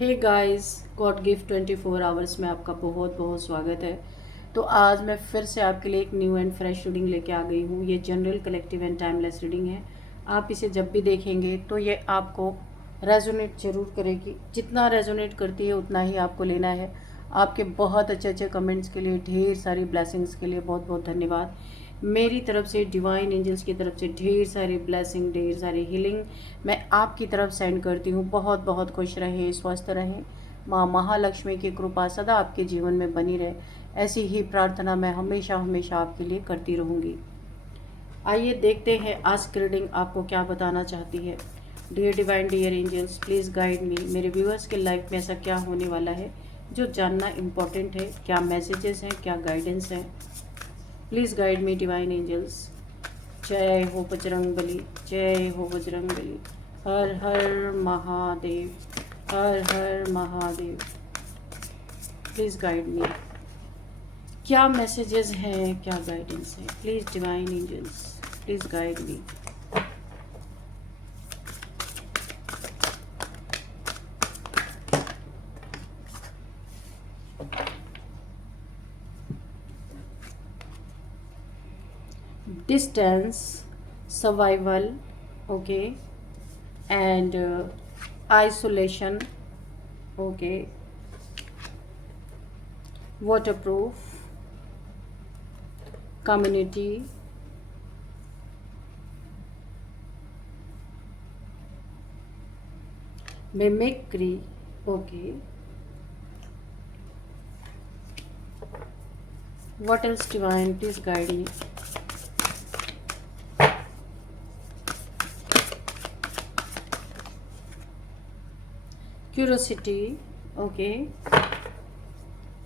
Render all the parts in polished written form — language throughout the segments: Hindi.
हे गाइस, गॉड गिफ्ट 24 आवर्स में आपका बहुत बहुत स्वागत है। तो आज मैं फिर से आपके लिए एक न्यू एंड फ्रेश रीडिंग लेके आ गई हूँ। ये general collective and timeless reading है। आप इसे जब भी देखेंगे तो ये आपको रेजोनेट ज़रूर करेगी। जितना रेजोनेट करती है उतना ही आपको लेना है। आपके बहुत अच्छे अच्छे कमेंट्स के लिए, ढेर सारी ब्लेसिंग्स के लिए बहुत बहुत धन्यवाद। मेरी तरफ से, डिवाइन एंजल्स की तरफ से ढेर सारी ब्लेसिंग, ढेर सारी हीलिंग मैं आपकी तरफ सेंड करती हूँ। बहुत बहुत खुश रहें, स्वस्थ रहें। माँ महालक्ष्मी की कृपा सदा आपके जीवन में बनी रहे, ऐसी ही प्रार्थना मैं हमेशा हमेशा आपके लिए करती रहूँगी। आइए देखते हैं आज की रीडिंग आपको क्या बताना चाहती है। Dear divine, dear angels, please guide me. मेरे व्यूअर्स के लाइफ में ऐसा क्या होने वाला है जो जानना इम्पोर्टेंट है? क्या मैसेजेस हैं, क्या गाइडेंस है? Please guide me divine angels. जय हो बजरंग बली, जय हो Bajrang Bali. Har Har Mahadev, Har Har Mahadev. Please guide me. क्या मैसेजेस हैं, क्या गाइडेंस है? Please divine angels, please guide me. Distance, survival, okay, and isolation, okay, waterproof, community, mimicry, okay. What else, divine? Please guide me. Curiosity, okay.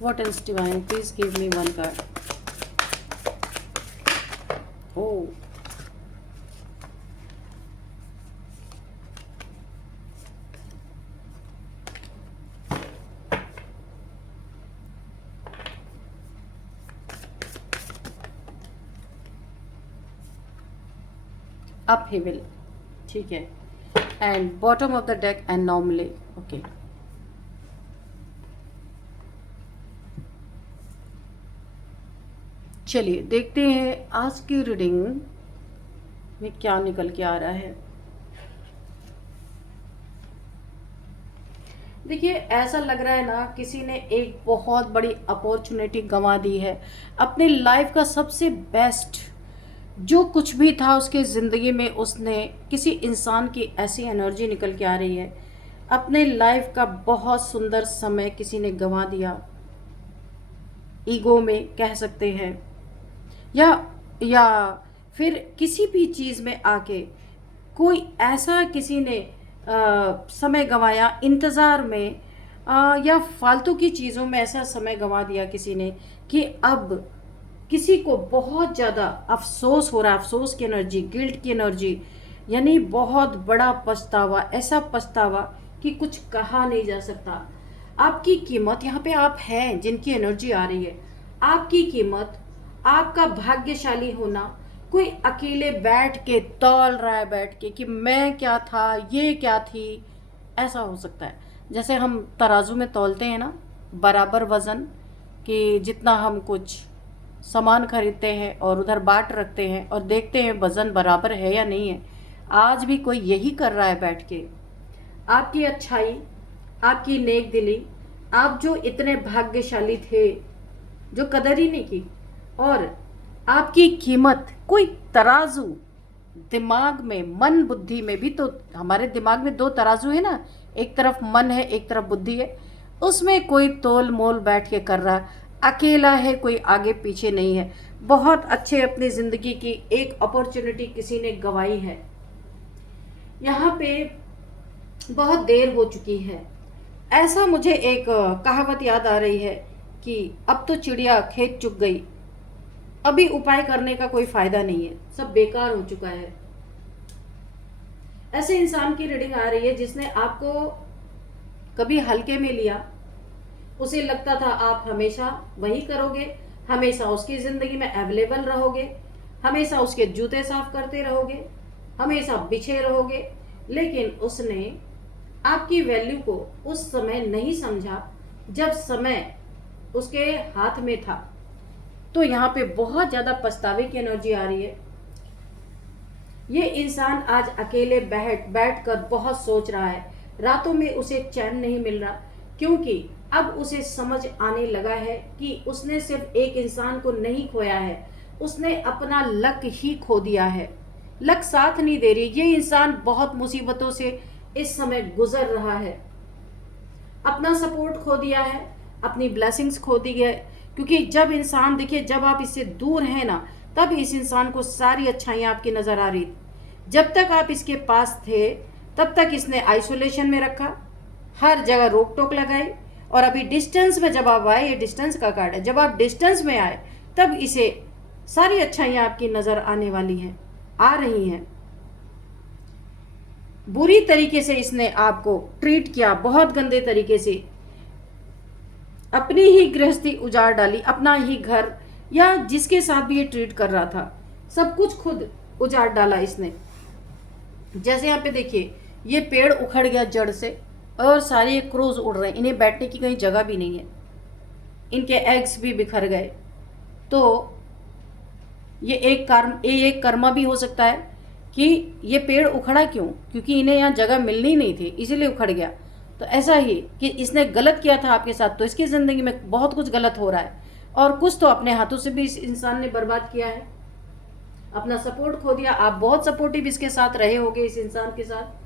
What else, divine? Please give me one card. Oh, upheaval, ठीक है. And bottom of the deck anomaly, okay. चलिए देखते हैं आज की रीडिंग में क्या निकल के आ रहा है। देखिए, ऐसा लग रहा है ना, किसी ने एक बहुत बड़ी अपॉर्चुनिटी गंवा दी है। अपनी लाइफ का सबसे बेस्ट जो कुछ भी था उसके ज़िंदगी में, उसने किसी इंसान की ऐसी एनर्जी निकल के आ रही है। अपने लाइफ का बहुत सुंदर समय किसी ने गंवा दिया, ईगो में कह सकते हैं, या फिर किसी भी चीज़ में आके कोई ऐसा किसी ने समय गंवाया इंतज़ार में, या फालतू की चीज़ों में ऐसा समय गंवा दिया किसी ने कि अब किसी को बहुत ज़्यादा अफसोस हो रहा है। अफसोस की एनर्जी, गिल्ट की एनर्जी, यानी बहुत बड़ा पछतावा, ऐसा पछतावा कि कुछ कहा नहीं जा सकता। आपकी कीमत, यहाँ पे आप हैं जिनकी एनर्जी आ रही है, आपकी कीमत, आपका भाग्यशाली होना, कोई अकेले बैठ के तौल रहा है, बैठ के कि मैं क्या था, ये क्या थी, ऐसा हो सकता है। जैसे हम तराजू में तौलते हैं ना, बराबर वज़न, कि जितना हम कुछ सामान खरीदते हैं और उधर बाट रखते हैं और देखते हैं वज़न बराबर है या नहीं है। आज भी कोई यही कर रहा है बैठ के। आपकी अच्छाई, आपकी नेक दिली, आप जो इतने भाग्यशाली थे, जो कदर ही नहीं की, और आपकी कीमत कोई तराजू, दिमाग में, मन बुद्धि में भी तो, हमारे दिमाग में दो तराजू है ना, एक तरफ मन है, एक तरफ बुद्धि है, उसमें कोई तोल मोल बैठ के कर रहा है। अकेला है, कोई आगे पीछे नहीं है। बहुत अच्छे अपनी ज़िंदगी की एक अपॉर्चुनिटी किसी ने गंवाई है। यहाँ पे बहुत देर हो चुकी है। ऐसा मुझे एक कहावत याद आ रही है कि अब तो चिड़िया खेत चुग गई, अभी उपाय करने का कोई फायदा नहीं है, सब बेकार हो चुका है। ऐसे इंसान की रीडिंग आ रही है जिसने आपको कभी हल्के में लिया, उसे लगता था आप हमेशा वही करोगे, हमेशा उसकी ज़िंदगी में अवेलेबल रहोगे, हमेशा उसके जूते साफ करते रहोगे, हमेशा बिछे रहोगे, लेकिन उसने आपकी वैल्यू को उस समय नहीं समझा जब समय उसके हाथ में था। तो यहाँ पे बहुत ज़्यादा पछतावे की एनर्जी आ रही है। ये इंसान आज अकेले बैठ बैठ कर बहुत सोच रहा है। रातों में उसे चैन नहीं मिल रहा, क्योंकि अब उसे समझ आने लगा है कि उसने सिर्फ एक इंसान को नहीं खोया है, उसने अपना लक ही खो दिया है। लक साथ नहीं दे रही। ये इंसान बहुत मुसीबतों से इस समय गुजर रहा है। अपना सपोर्ट खो दिया है, अपनी ब्लेसिंग्स खो दी है। क्योंकि जब इंसान, देखिए, जब आप इससे दूर हैं ना, तब इस इंसान को सारी अच्छाइयाँ आपकी नज़र आ रही। जब तक आप इसके पास थे तब तक इसने आइसोलेशन में रखा, हर जगह रोक टोक लगाई। और अभी डिस्टेंस में जब आप आए, ये डिस्टेंस का कार्ड है, जब आप डिस्टेंस में आए तब इसे सारी अच्छाइयाँ आपकी नज़र आने वाली हैं, आ रही हैं। बुरी तरीके से इसने आपको ट्रीट किया, बहुत गंदे तरीके से। अपनी ही गृहस्थी उजाड़ डाली, अपना ही घर, या जिसके साथ भी ये ट्रीट कर रहा था, सब कुछ खुद उजाड़ डाला इसने। जैसे यहाँ पे देखिए, ये पेड़ उखड़ गया जड़ से और सारे क्रोज उड़ रहे हैं, इन्हें बैठने की कहीं जगह भी नहीं है, इनके एग्स भी बिखर गए। तो ये एक कर्मा भी हो सकता है कि ये पेड़ उखड़ा क्यों, क्योंकि इन्हें यहाँ जगह मिलनी नहीं थी, इसीलिए उखड़ गया। तो ऐसा ही कि इसने गलत किया था आपके साथ, तो इसकी ज़िंदगी में बहुत कुछ गलत हो रहा है, और कुछ तो अपने हाथों से भी इस इंसान ने बर्बाद किया है, अपना सपोर्ट खो दिया। आप बहुत सपोर्टिव इसके साथ रहे होगे, इस इंसान के साथ।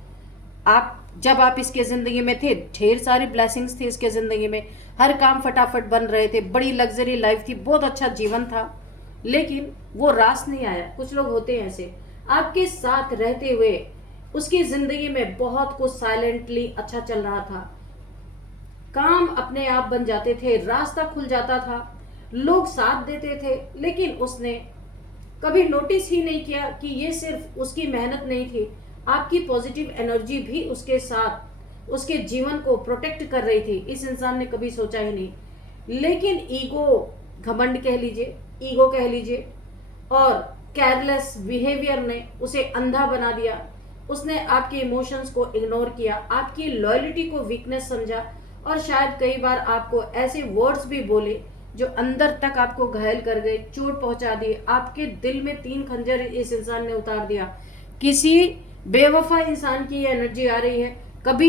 जब आप इसके ज़िंदगी में थे, ढेर सारी ब्लेसिंग्स थी इसके ज़िंदगी में, हर काम फटाफट बन रहे थे, बड़ी लग्जरी लाइफ थी, बहुत अच्छा जीवन था, लेकिन वो रास नहीं आया। कुछ लोग होते हैं ऐसे, आपके साथ रहते हुए उसकी ज़िंदगी में बहुत कुछ साइलेंटली अच्छा चल रहा था, काम अपने आप बन जाते थे, रास्ता खुल जाता था, लोग साथ देते थे, लेकिन उसने कभी नोटिस ही नहीं किया कि ये सिर्फ उसकी मेहनत नहीं थी, आपकी पॉजिटिव एनर्जी भी उसके साथ उसके जीवन को प्रोटेक्ट कर रही थी। इस इंसान ने कभी सोचा ही नहीं, लेकिन ईगो, घमंड कह लीजिए, ईगो कह लीजिए, और केयरलेस बिहेवियर ने उसे अंधा बना दिया। उसने आपके इमोशंस को इग्नोर किया, आपकी लॉयल्टी को वीकनेस समझा, और शायद कई बार आपको ऐसे वर्ड्स भी बोले जो अंदर तक आपको घायल कर गए, चोट पहुंचा दी, आपके दिल में 3 खंजर इस इंसान ने उतार दिया। किसी बेवफा इंसान की ये एनर्जी आ रही है। कभी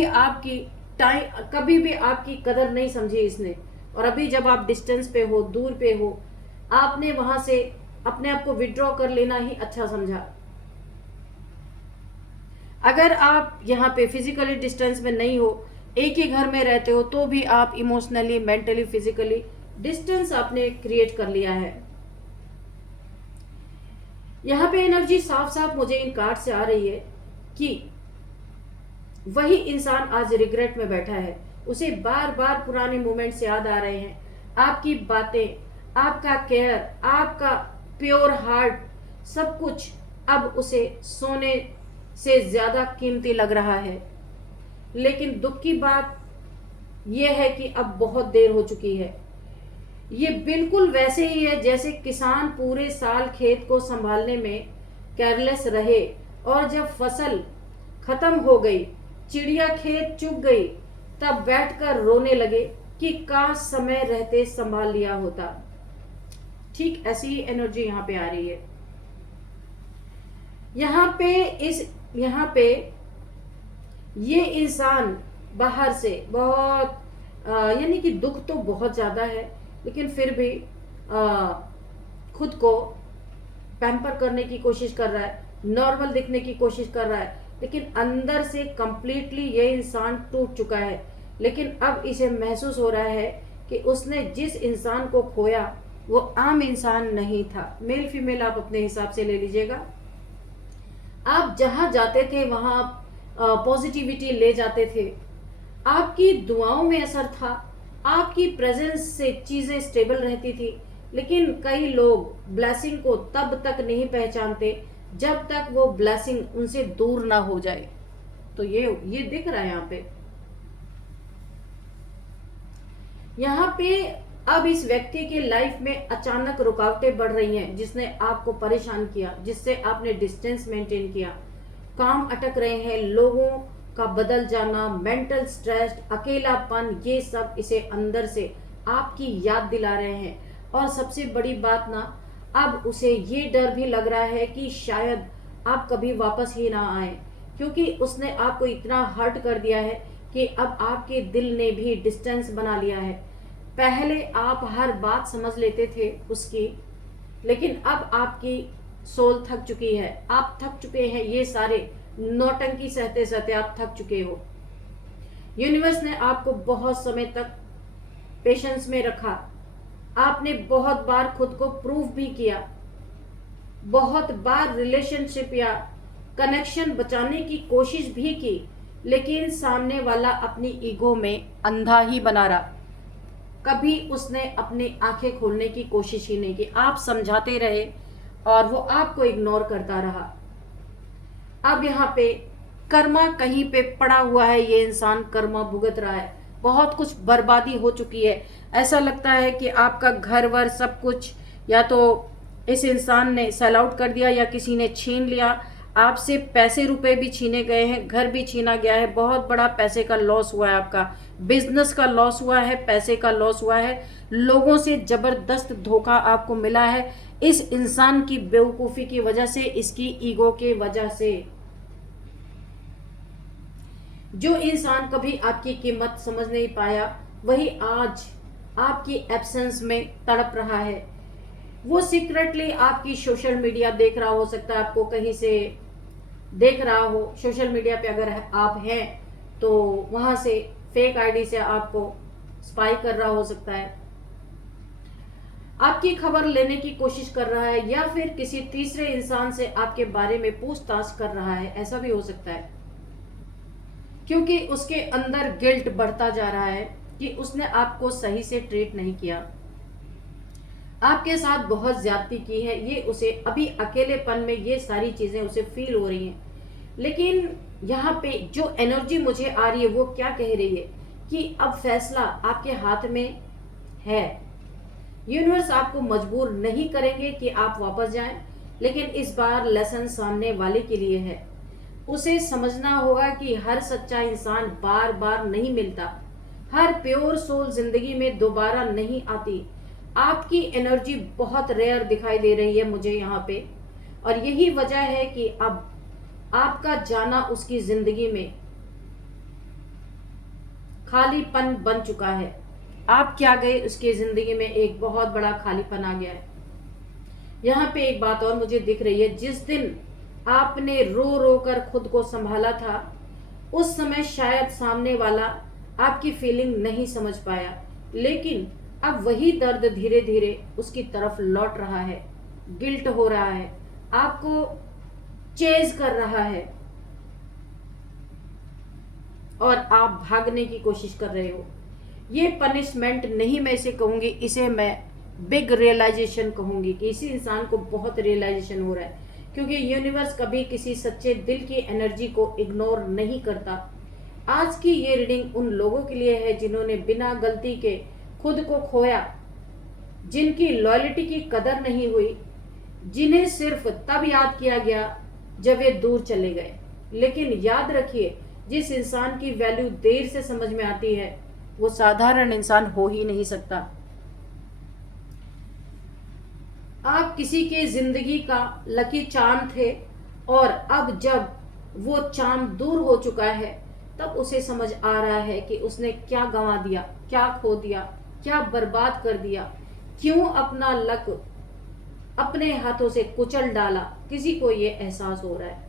भी आपकी कदर नहीं समझी इसने, और अभी जब आप डिस्टेंस पे हो, दूर पे हो, आपने वहां से अपने आप को विड्रॉ कर लेना ही अच्छा समझा। अगर आप यहाँ पे फिजिकली डिस्टेंस में नहीं हो, एक ही घर में रहते हो, तो भी आप इमोशनली, मेंटली, फिजिकली डिस्टेंस आपने क्रिएट कर लिया है। यहाँ पे एनर्जी साफ साफ मुझे इन कार्ड से आ रही है कि वही इंसान आज रिग्रेट में बैठा है, उसे बार बार पुराने मोमेंट्स याद आ रहे हैं, आपकी बातें, आपका केयर, आपका प्योर हार्ट, सब कुछ अब उसे सोने से ज्यादा कीमती लग रहा है। लेकिन दुख की बात यह है कि अब बहुत देर हो चुकी है। ये बिल्कुल वैसे ही है जैसे किसान पूरे साल खेत को संभालने में केयरलेस रहे, और जब फसल खत्म हो गई, चिड़िया खेत चुग गई, तब बैठकर रोने लगे कि काश समय रहते संभाल लिया होता। ठीक ऐसी ही एनर्जी यहाँ पे आ रही है। यहाँ पे ये इंसान बाहर से बहुत यानी कि दुख तो बहुत ज्यादा है, लेकिन फिर भी खुद को पैम्पर करने की कोशिश कर रहा है, नॉर्मल दिखने की कोशिश कर रहा है, लेकिन अंदर से कंप्लीटली ये इंसान टूट चुका है। लेकिन अब इसे महसूस हो रहा है कि उसने जिस इंसान को खोया वो आम इंसान नहीं था। मेल फीमेल आप अपने हिसाब से ले लीजिएगा। आप जहां जाते थे वहां पॉजिटिविटी ले जाते थे, आपकी दुआओं में असर था, आपकी प्रेजेंस से चीजें स्टेबल रहती थी। लेकिन कई लोग ब्लेसिंग को तब तक नहीं पहचानते जब तक वो ब्लेसिंग उनसे दूर ना हो जाए। तो ये दिख रहा है यहाँ पे अब इस व्यक्ति की लाइफ में अचानक रुकावटें बढ़ रही हैं, जिसने आपको परेशान किया, जिससे आपने डिस्टेंस मेंटेन किया, काम अटक रहे हैं, लोगों का बदल जाना, मेंटल स्ट्रेस, अकेलापन, ये सब इसे अंदर से आपकी याद दिला रहे हैं। और सबसे बड़ी बात ना, अब उसे ये डर भी लग रहा है कि शायद आप कभी वापस ही ना आए, क्योंकि उसने आपको इतना हर्ट कर दिया है कि अब आपके दिल ने भी डिस्टेंस बना लिया है। पहले आप हर बात समझ लेते थे उसकी, लेकिन अब आपकी सोल थक चुकी है। आप थक चुके हैं, ये सारे नौटंकी सहते सहते आप थक चुके हो। यूनिवर्स ने आपको बहुत समय तक पेशेंस में रखा। आपने बहुत बार खुद को प्रूव भी किया, बहुत बार रिलेशनशिप या कनेक्शन बचाने की कोशिश भी की, लेकिन सामने वाला अपनी ईगो में अंधा ही बना रहा। कभी उसने अपनी आंखें खोलने की कोशिश ही नहीं की। आप समझाते रहे और वो आपको इग्नोर करता रहा। अब यहाँ पे कर्मा कहीं पे पड़ा हुआ है, ये इंसान कर्मा भुगत रहा है। बहुत कुछ बर्बादी हो चुकी है। ऐसा लगता है कि आपका घर वर सब कुछ या तो इस इंसान ने सेल आउट कर दिया या किसी ने छीन लिया। आपसे पैसे रुपए भी छीने गए हैं, घर भी छीना गया है, बहुत बड़ा पैसे का लॉस हुआ है, आपका बिजनेस का लॉस हुआ है, पैसे का लॉस हुआ है, लोगों से जबरदस्त धोखा आपको मिला है इस इंसान की बेवकूफ़ी की वजह से, इसकी ईगो के वजह से। जो इंसान कभी आपकी कीमत समझ नहीं पाया, वही आज आपकी एब्सेंस में तड़प रहा है। वो सीक्रेटली आपकी सोशल मीडिया देख रहा हो सकता है, आपको कहीं से देख रहा हो। सोशल मीडिया पे अगर आप हैं तो वहां से फेक आईडी से आपको स्पाई कर रहा हो सकता है, आपकी खबर लेने की कोशिश कर रहा है, या फिर किसी तीसरे इंसान से आपके बारे में पूछताछ कर रहा है। ऐसा भी हो सकता है, क्योंकि उसके अंदर गिल्ट बढ़ता जा रहा है कि उसने आपको सही से ट्रीट नहीं किया, आपके साथ बहुत ज्यादती की है। ये उसे अभी अकेलेपन में ये सारी चीजें उसे फील हो रही हैं। लेकिन यहाँ पे जो एनर्जी मुझे आ रही है वो क्या कह रही है कि अब फैसला आपके हाथ में है। यूनिवर्स आपको मजबूर नहीं करेंगे कि आप वापस जाएं, लेकिन इस बार लेसन सामने वाले के लिए है। उसे समझना होगा कि हर सच्चा इंसान बार बार नहीं मिलता, हर प्योर सोल जिंदगी में दोबारा नहीं आती। आपकी एनर्जी बहुत रेयर दिखाई दे रही है मुझे यहाँ पे, और यही वजह है कि अब आपका जाना उसकी जिंदगी में खालीपन बन चुका है। आप क्या गए, उसकी जिंदगी में एक बहुत बड़ा खालीपन आ गया है। यहाँ पे एक बात और मुझे दिख रही है, जिस दिन आपने रो रो कर खुद को संभाला था, उस समय शायद सामने वाला आपकी फीलिंग नहीं समझ पाया, लेकिन अब वही दर्द धीरे धीरे उसकी तरफ लौट रहा है, गिल्ट हो रहा है, आपको चेज कर रहा है और आप भागने की कोशिश कर रहे हो। ये पनिशमेंट नहीं मैं इसे कहूंगी, इसे मैं बिग रियलाइजेशन कहूंगी कि इसी इंसान को बहुत रियलाइजेशन हो रहा है, क्योंकि यूनिवर्स कभी किसी सच्चे दिल की एनर्जी को इग्नोर नहीं करता। आज की ये रीडिंग उन लोगों के लिए है जिन्होंने बिना गलती के खुद को खोया, जिनकी लॉयल्टी की कदर नहीं हुई, जिन्हें सिर्फ तब याद किया गया जब वे दूर चले गए। लेकिन याद रखिए, जिस इंसान की वैल्यू देर से समझ में आती है वो साधारण इंसान हो ही नहीं सकता। आप किसी के जिंदगी का लकी चार्म थे, और अब जब वो चार्म दूर हो चुका है तब उसे समझ आ रहा है कि उसने क्या गंवा दिया, क्या खो दिया, क्या बर्बाद कर दिया, क्यों अपना लक अपने हाथों से कुचल डाला। किसी को ये एहसास हो रहा है।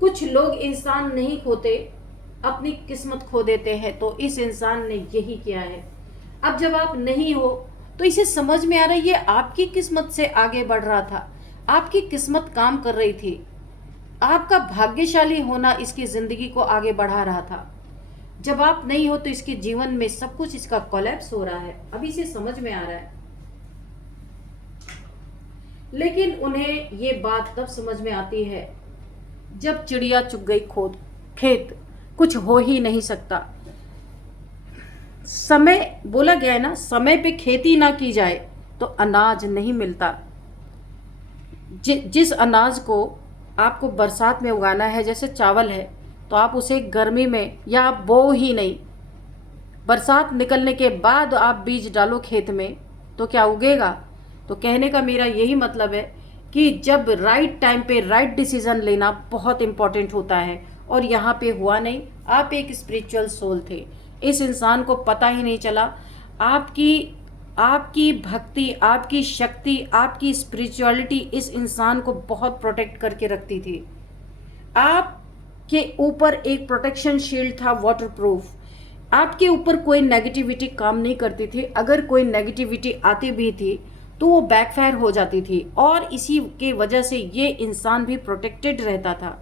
कुछ लोग इंसान नहीं खोते, अपनी किस्मत खो देते हैं, तो इस इंसान ने यही किया है। अब जब आप नहीं हो तो इसे समझ में आ रहा है ये आपकी किस्मत से आगे बढ़ रहा था, आपकी किस्मत काम कर रही थी, आपका भाग्यशाली होना इसकी जिंदगी को आगे बढ़ा रहा था। जब आप नहीं हो तो इसके जीवन में सब कुछ इसका कोलैप्स हो रहा है। अभी इसे समझ में आ रहा है, लेकिन उन्हें ये बात तब समझ में आती है जब चिड़िया चुग गई खोद खेत, कुछ हो ही नहीं सकता। समय बोला गया है ना, समय पे खेती ना की जाए तो अनाज नहीं मिलता। जिस अनाज को आपको बरसात में उगाना है, जैसे चावल है, तो आप उसे गर्मी में या आप बो ही नहीं, बरसात निकलने के बाद आप बीज डालो खेत में तो क्या उगेगा। तो कहने का मेरा यही मतलब है कि जब राइट टाइम पे राइट डिसीजन लेना बहुत इंपॉर्टेंट होता है, और यहाँ पे हुआ नहीं। आप एक स्पिरिचुअल सोल थे, इस इंसान को पता ही नहीं चला। आपकी आपकी भक्ति, आपकी शक्ति, आपकी स्पिरिचुअलिटी इस इंसान को बहुत प्रोटेक्ट करके रखती थी। आपके ऊपर एक प्रोटेक्शन शील्ड था, वाटरप्रूफ। आपके ऊपर कोई नेगेटिविटी काम नहीं करती थी। अगर कोई नेगेटिविटी आती भी थी तो वो बैकफायर हो जाती थी, और इसी के वजह से ये इंसान भी प्रोटेक्टेड रहता था।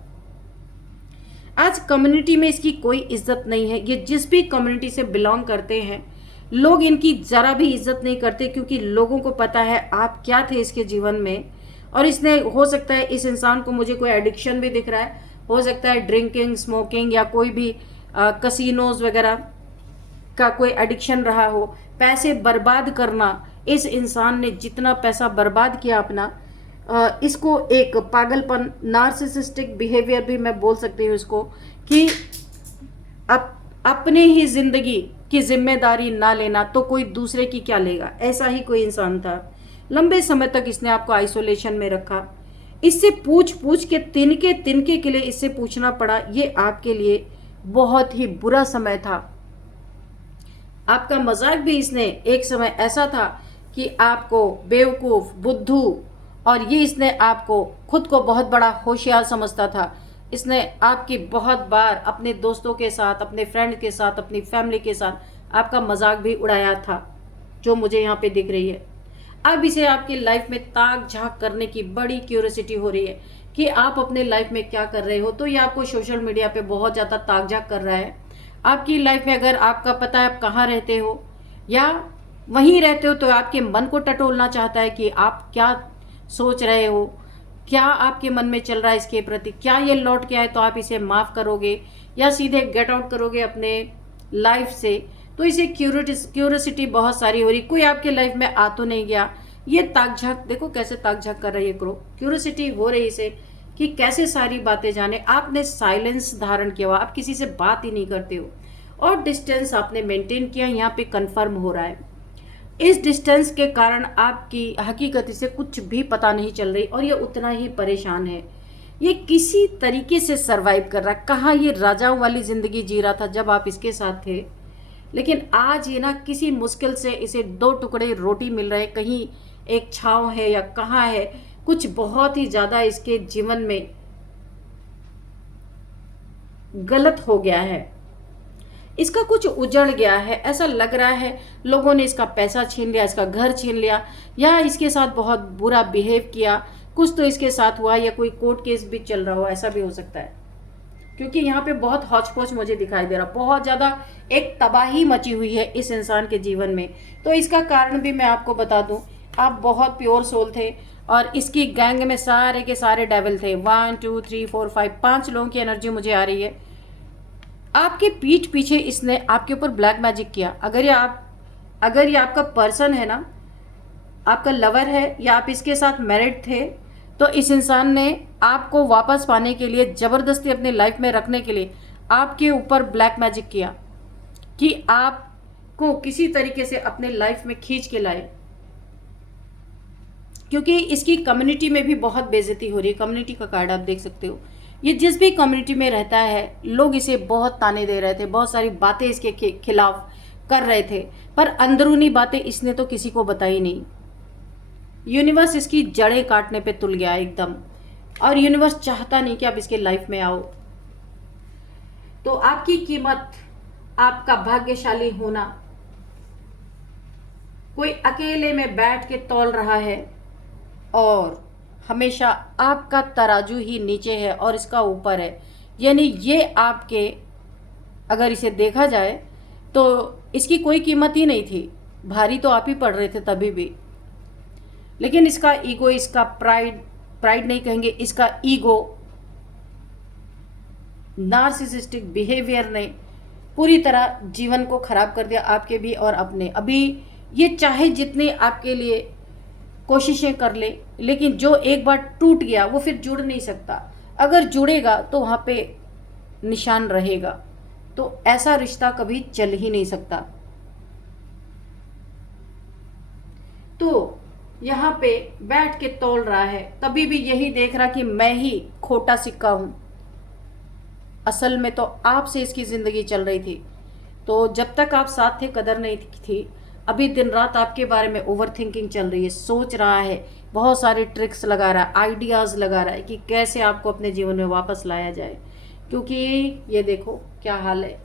आज कम्युनिटी में इसकी कोई इज्जत नहीं है। ये जिस भी कम्युनिटी से बिलोंग करते हैं, लोग इनकी ज़रा भी इज्जत नहीं करते, क्योंकि लोगों को पता है आप क्या थे इसके जीवन में। और इसने, हो सकता है इस इंसान को, मुझे कोई एडिक्शन भी दिख रहा है, हो सकता है ड्रिंकिंग, स्मोकिंग या कोई भी कसिनोज वगैरह का कोई एडिक्शन रहा हो। पैसे बर्बाद करना, इस इंसान ने जितना पैसा बर्बाद किया अपना, इसको एक पागलपन, नार्सिसिस्टिक बिहेवियर भी मैं बोल सकती हूँ इसको, कि अपने ही जिंदगी की जिम्मेदारी ना लेना तो कोई दूसरे की क्या लेगा, ऐसा ही कोई इंसान था। लंबे समय तक इसने आपको आइसोलेशन में रखा। इससे पूछ पूछ के तिनके तिनके के लिए इससे पूछना पड़ा। ये आपके लिए बहुत ही बुरा समय था। आपका मजाक भी इसने, एक समय ऐसा था कि आपको बेवकूफ़, बुद्धू, और ये इसने आपको, खुद को बहुत बड़ा होशियार समझता था। इसने आपकी बहुत बार अपने दोस्तों के साथ, अपने फ्रेंड के साथ, अपनी फैमिली के साथ आपका मजाक भी उड़ाया था, जो मुझे यहाँ पे दिख रही है। अब इसे आपकी लाइफ में ताक झांक करने की बड़ी क्यूरियोसिटी हो रही है कि आप अपने लाइफ में क्या कर रहे हो। तो ये आपको सोशल मीडिया पे बहुत ज़्यादा ताक झांक कर रहा है। आपकी लाइफ में अगर आपका पता है आप कहाँ रहते हो या वहीं रहते हो, तो आपके मन को टटोलना चाहता है कि आप क्या सोच रहे हो, क्या आपके मन में चल रहा है इसके प्रति, क्या ये लौट के आए तो आप इसे माफ़ करोगे या सीधे गेट आउट करोगे अपने लाइफ से। तो इसे क्यूरियोसिटी बहुत सारी हो रही। कोई आपके लाइफ में आ तो नहीं गया। ये ताक झांक देखो कैसे ताक झांक कर रही है, क्यूरियोसिटी हो रही इसे कि कैसे सारी बातें जाने। आपने साइलेंस धारण किया हुआ, आप किसी से बात ही नहीं करते हो, और डिस्टेंस आपने मेंटेन किया। यहाँ पे कंफर्म हो रहा है, इस डिस्टेंस के कारण आपकी हकीकत से कुछ भी पता नहीं चल रही, और ये उतना ही परेशान है। ये किसी तरीके से सरवाइव कर रहा है। कहाँ ये राजाओं वाली ज़िंदगी जी रहा था जब आप इसके साथ थे, लेकिन आज ये ना किसी मुश्किल से इसे 2 टुकड़े रोटी मिल रहे, कहीं एक छाँव है या कहाँ है, कुछ बहुत ही ज़्यादा इसके जीवन में गलत हो गया है। इसका कुछ उजड़ गया है, ऐसा लग रहा है। लोगों ने इसका पैसा छीन लिया, इसका घर छीन लिया, या इसके साथ बहुत बुरा बिहेव किया, कुछ तो इसके साथ हुआ, या कोई कोर्ट केस भी चल रहा हो, ऐसा भी हो सकता है। क्योंकि यहाँ पे बहुत हौच पौच मुझे दिखाई दे रहा, बहुत ज़्यादा एक तबाही मची हुई है इस इंसान के जीवन में। तो इसका कारण भी मैं आपको बता दूँ, आप बहुत प्योर सोल थे, और इसकी गैंग में सारे के सारे डेविल थे। 1 2 3 4 5 5 लोगों की एनर्जी मुझे आ रही है। आपके पीठ पीछे इसने आपके ऊपर ब्लैक मैजिक किया। अगर ये आपका पर्सन है ना, आपका लवर है, या आप इसके साथ मैरिड थे, तो इस इंसान ने आपको वापस पाने के लिए, ज़बरदस्ती अपनी लाइफ में रखने के लिए आपके ऊपर ब्लैक मैजिक किया कि आपको किसी तरीके से अपने लाइफ में खींच के लाए। क्योंकि इसकी कम्युनिटी में भी बहुत बेइज्जती हो रही है। कम्युनिटी का कार्ड आप देख सकते हो। ये जिस भी कम्युनिटी में रहता है, लोग इसे बहुत ताने दे रहे थे, बहुत सारी बातें इसके खिलाफ कर रहे थे, पर अंदरूनी बातें इसने तो किसी को बताई नहीं। यूनिवर्स इसकी जड़ें काटने पे तुल गया एकदम, और यूनिवर्स चाहता नहीं कि आप इसके लाइफ में आओ। तो आपकी कीमत, आपका भाग्यशाली होना, कोई अकेले में बैठ के तौल रहा है, और हमेशा आपका तराजू ही नीचे है और इसका ऊपर है। यानी ये आपके, अगर इसे देखा जाए तो इसकी कोई कीमत ही नहीं थी, भारी तो आप ही पड़ रहे थे तभी भी। लेकिन इसका ईगो, इसका प्राइड नहीं कहेंगे, इसका ईगो, नार्सिसिस्टिक बिहेवियर ने पूरी तरह जीवन को खराब कर दिया, आपके भी और अपने। अभी ये चाहे जितनी आपके लिए कोशिशें कर ले, लेकिन जो एक बार टूट गया वो फिर जुड़ नहीं सकता। अगर जुड़ेगा तो वहाँ पे निशान रहेगा, तो ऐसा रिश्ता कभी चल ही नहीं सकता। तो यहाँ पे बैठ के तौल रहा है, कभी भी यही देख रहा कि मैं ही खोटा सिक्का हूं। असल में तो आपसे इसकी ज़िंदगी चल रही थी। तो जब तक आप साथ थे कदर नहीं थी। अभी दिन रात आपके बारे में ओवर थिंकिंग चल रही है, सोच रहा है, बहुत सारे ट्रिक्स लगा रहा है, आइडियाज़ लगा रहा है कि कैसे आपको अपने जीवन में वापस लाया जाए। क्योंकि ये देखो क्या हाल है,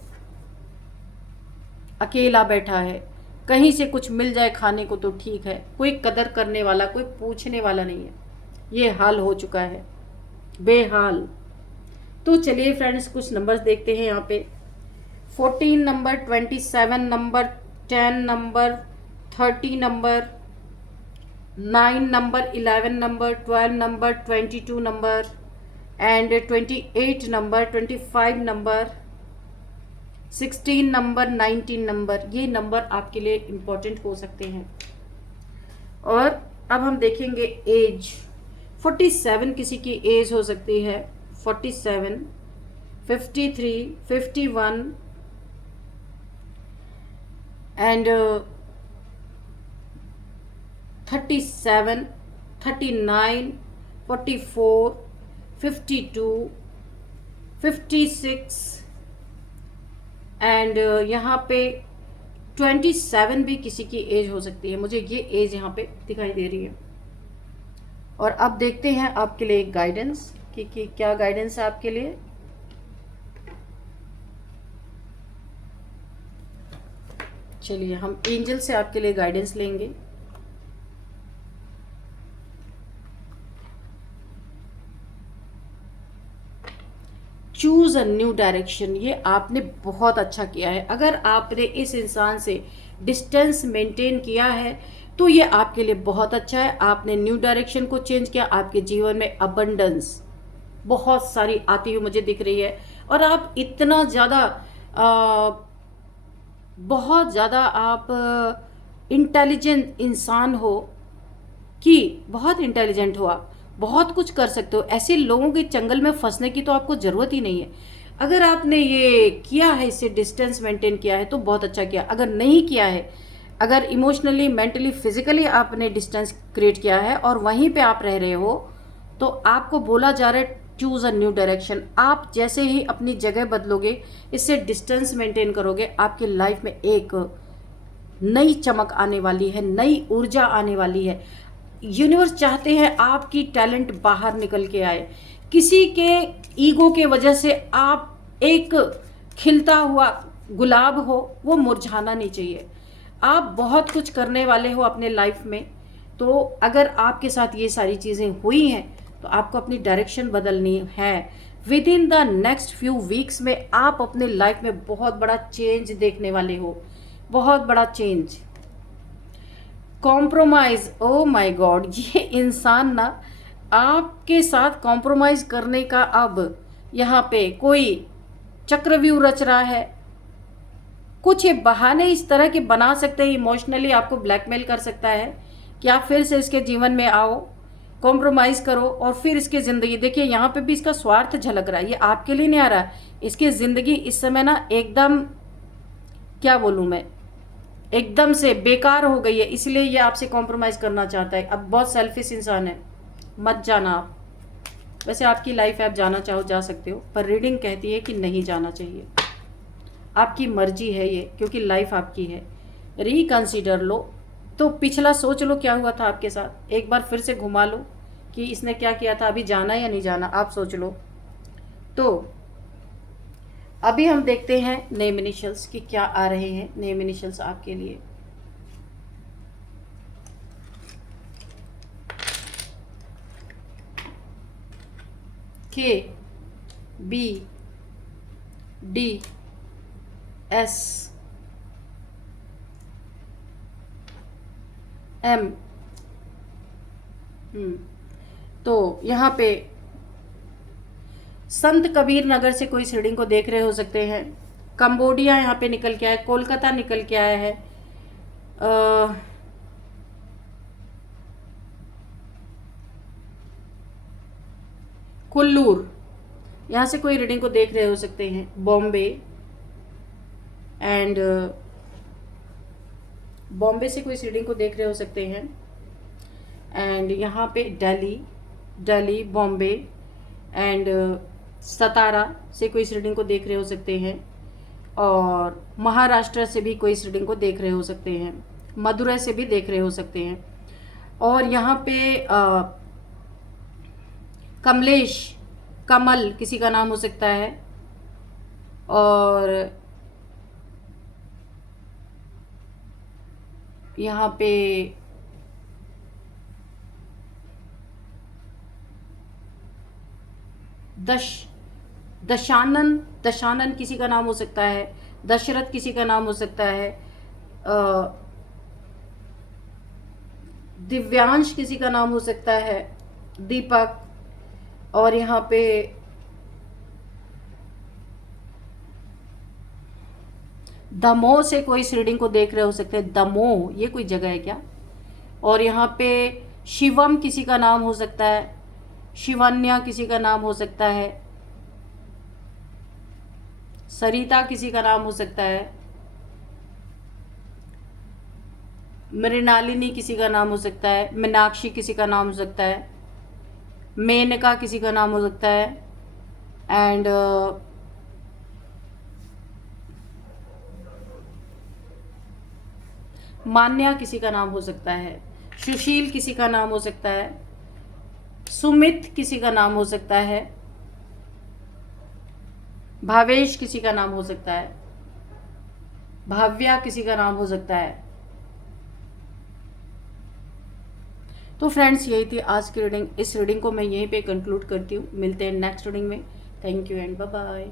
अकेला बैठा है, कहीं से कुछ मिल जाए खाने को तो ठीक है, कोई कदर करने वाला, कोई पूछने वाला नहीं है। ये हाल हो चुका है, बेहाल। तो चलिए फ्रेंड्स, कुछ नंबर्स देखते हैं यहाँ पे। 14 number, 27 number, 10 number, 30 number, 9 number, 11 number, 12 number, 22 number and 28 number, 25 number, 16 number, 19 number. ये नंबर आपके लिए इम्पोर्टेंट हो सकते हैं। और अब हम देखेंगे एज। 47 किसी की एज हो सकती है, 47, 53, 51 एंड 37, 39, 44, 52, 56 एंड यहाँ पे 27 भी किसी की एज हो सकती है। मुझे ये एज यहाँ पे दिखाई दे रही है। और अब देखते हैं आपके लिए एक गाइडेंस कि क्या गाइडेंस है आपके लिए। चलिए हम एंजल से आपके लिए गाइडेंस लेंगे। Choose a new direction. ये आपने बहुत अच्छा किया है। अगर आपने इस इंसान से डिस्टेंस मेंटेन किया है तो ये आपके लिए बहुत अच्छा है। आपने न्यू डायरेक्शन को चेंज किया, आपके जीवन में अबंडेंस बहुत सारी आती हुई मुझे दिख रही है। और आप इतना ज़्यादा बहुत ज़्यादा आप इंटेलिजेंट इंसान हो कि बहुत इंटेलिजेंट हो, आप बहुत कुछ कर सकते हो। ऐसे लोगों के चंगल में फंसने की तो आपको ज़रूरत ही नहीं है। अगर आपने ये किया है, इससे डिस्टेंस मेंटेन किया है तो बहुत अच्छा किया। अगर नहीं किया है, अगर इमोशनली, मेंटली, फिजिकली आपने डिस्टेंस क्रिएट किया है और वहीं पे आप रह रहे हो, तो आपको बोला जा रहा है चूज़ अ न्यू डायरेक्शन। आप जैसे ही अपनी जगह बदलोगे, इससे डिस्टेंस मेंटेन करोगे, आपकी लाइफ में एक नई चमक आने वाली है, नई ऊर्जा आने वाली है। यूनिवर्स चाहते हैं आपकी टैलेंट बाहर निकल के आए। किसी के ईगो के वजह से आप एक खिलता हुआ गुलाब हो, वो मुरझाना नहीं चाहिए। आप बहुत कुछ करने वाले हो अपने लाइफ में। तो अगर आपके साथ ये सारी चीज़ें हुई हैं तो आपको अपनी डायरेक्शन बदलनी है। With in the next few weeks में आप अपने लाइफ में बहुत बड़ा चेंज देखने वाले हो, बहुत बड़ा change. Compromise, oh my God, ये इंसान ना आपके साथ कॉम्प्रोमाइज करने का अब यहाँ पे कोई चक्रव्यूह रच रहा है। कुछ ये बहाने इस तरह के बना सकते हैं, इमोशनली आपको ब्लैकमेल कर सकता है कि आप फिर से इसके जीवन में आओ, कॉम्प्रोमाइज़ करो और फिर इसकी ज़िंदगी। देखिए यहाँ पे भी इसका स्वार्थ झलक रहा है, ये आपके लिए नहीं आ रहा। इसकी ज़िंदगी इस समय ना एकदम, क्या बोलूँ मैं, एकदम से बेकार हो गई है, इसलिए ये आपसे कॉम्प्रोमाइज़ करना चाहता है। अब बहुत सेल्फिश इंसान है, मत जाना आप। वैसे आपकी लाइफ है, आप जाना चाहो जा सकते हो, पर रीडिंग कहती है कि नहीं जाना चाहिए। आपकी मर्जी है ये, क्योंकि लाइफ आपकी है। रिकंसीडर लो, तो पिछला सोच लो क्या हुआ था आपके साथ, एक बार फिर से घुमा लो कि इसने क्या किया था, अभी जाना या नहीं जाना, आप सोच लो। तो अभी हम देखते हैं नेम इनिशियल्स कि क्या आ रहे हैं नेम इनिशियल्स आपके लिए। के, बी, डी, एस, एम। तो यहाँ पे संत कबीर नगर से कोई रीडिंग को देख रहे हो सकते हैं। कंबोडिया यहाँ पे निकल के आया है, कोलकाता निकल के आया है, कुल्लूर, यहाँ से कोई रीडिंग को देख रहे हो सकते हैं बॉम्बे, एंड बॉम्बे से कोई रीडिंग को देख रहे हो सकते हैं, एंड यहाँ पे दिल्ली, बॉम्बे एंड सतारा से कोई रीडिंग को देख रहे हो सकते हैं, और महाराष्ट्र से भी कोई रीडिंग को देख रहे हो सकते हैं, मदुरै से भी देख रहे हो सकते हैं, और यहाँ पे कमलेश, कमल किसी का नाम हो सकता है, और यहाँ पे दशानन किसी का नाम हो सकता है, दशरथ किसी का नाम हो सकता है, दिव्यांश किसी का नाम हो सकता है, दीपक, और यहाँ पे दमोह से कोई रीडिंग को देख रहे हो सकते हैं, दमोह ये कोई जगह है क्या, और यहाँ पे शिवम किसी का नाम हो सकता है, शिवन्या किसी का नाम हो सकता है, सरिता किसी का नाम हो सकता है, मृणालिनी किसी का नाम हो सकता है, मीनाक्षी किसी का नाम हो सकता है, मेनका किसी का नाम हो सकता है, एंड मान्या किसी का नाम हो सकता है, सुशील किसी का नाम हो सकता है, सुमित किसी का नाम हो सकता है, भावेश किसी का नाम हो सकता है, भाव्या किसी का नाम हो सकता है। तो फ्रेंड्स, यही थी आज की रीडिंग। इस रीडिंग को मैं यहीं पे कंक्लूड करती हूँ। मिलते हैं नेक्स्ट रीडिंग में। Thank you and bye bye.